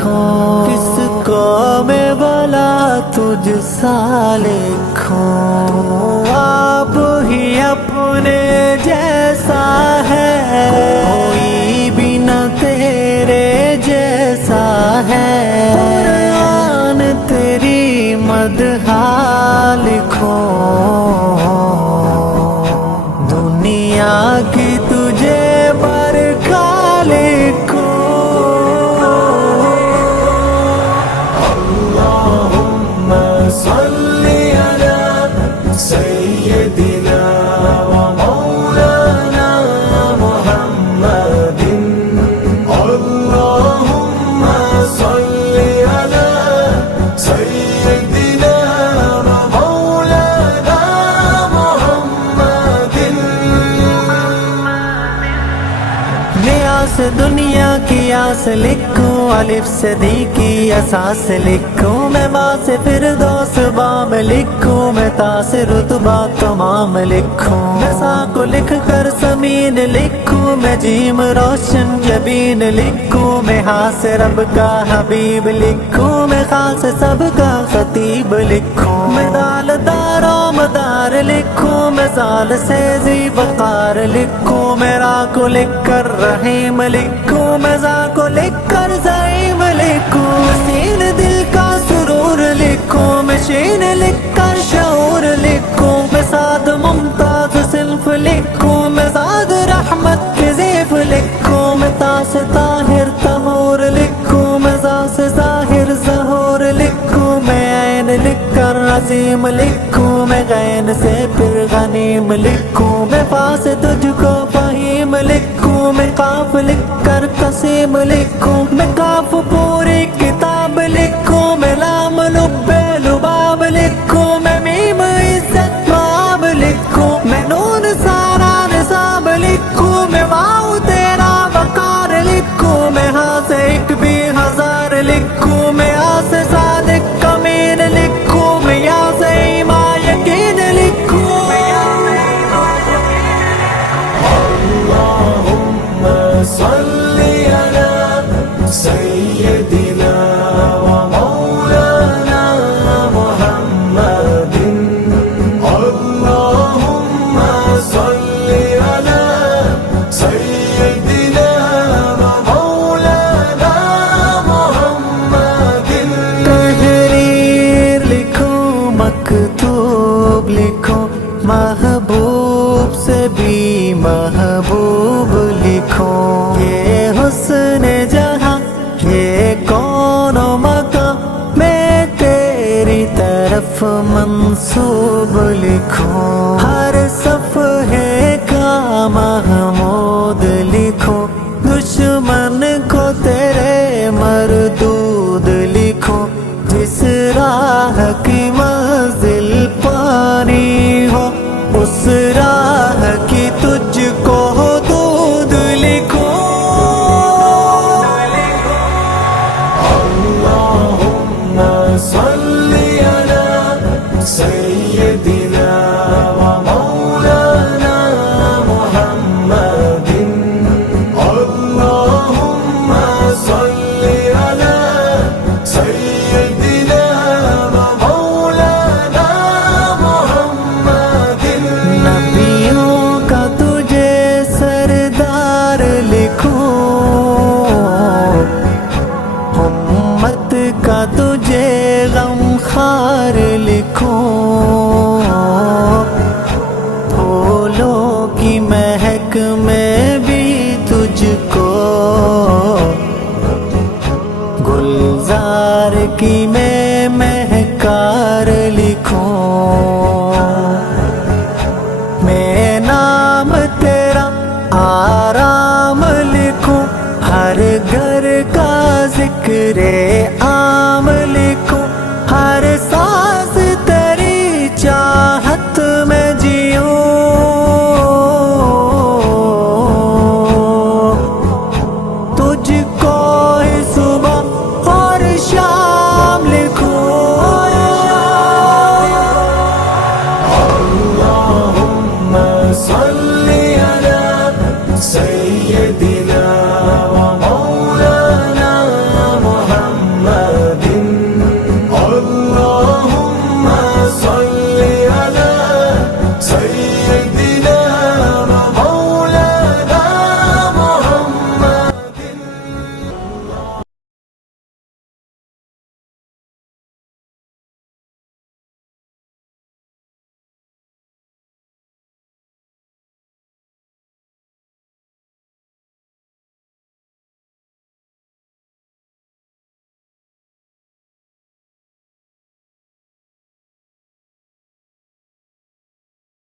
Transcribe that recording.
لکھوں، کس کو میں بلا تجھ سا لکھوں، آپ ہی اپنے جیسا ہے، کوئی بھی نہ تیرے جیسا ہے، قرآن تیری مدح لکھوں، دنیا کی تجھے برکھا لکھوں، اللہم صلی علی سیدنا و مولانا محمد، اللہم صلی علی سیدنا و مولانا محمد، نیاز دنیا کی آس لکھوں، الف سے دی کی اساس لکھوں، میں با سے فردوس بام لکھوں، میں تا سے رتبہ تمام لکھوں، میں سا کو لکھ کر سمین لکھوں، میں جیم روشن جبین لکھوں، میں ہا سے رب کا حبیب لکھوں، میں خا سے سب کا خطیب لکھوں، میں دال دار و مدار لکھوں، میں زال سے ذی وقار لکھوں، میں را کو لکھ کر رحیم لکھوں، میں زا کو لکھ کر زعیم لکھوں، سین دل کا سرور لکھوں، میں شین لکھ کر شعور لکھوں، میں سعد ممتاز صنف لکھوں، میں زاد رحمت کے ضیف لکھوں، میں تا سے طاہر طہور لکھوں، میں زا سے ظاہر ظہور لکھوں، میں عین لکھ کر عظیم لکھوں، میں غین سے پھر غنیم لکھوں، میں فا سے تجھ کو فہیم لکھوں، میں قاف لکھ کر قسیم لکھوں، میں کاف پوری کتاب لکھوں، میں لام لب لباب لکھوں، میں میم عزت مآب لکھوں، میں نون سارا نصاب لکھوں، میں واو تیرا وقار لکھوں، میں ہاں سے ایک بھی ہزار لکھوں، میں آ سے صادق کمین لکھوں، میں یا سے ایمان یقین لکھوں، اللہم صلی علی سیدنا و مولانا محمد، اللہم صلی علی سیدنا و مولانا محمد، تحریر لکھوں مکتوب لکھوں، محبوب سے بھی محبوب لکھوں، یہ حسن جہاں یہ کون و مکان میں تیری طرف منسوب لکھوں، ہر صفحے کا محمود لکھوں، دشمن کو تیرے مردود لکھوں، جس راہ کی منزل پانی ہو اس راہ کی تجھ کو حدود لکھوں، اللہم صلی علی سیدنا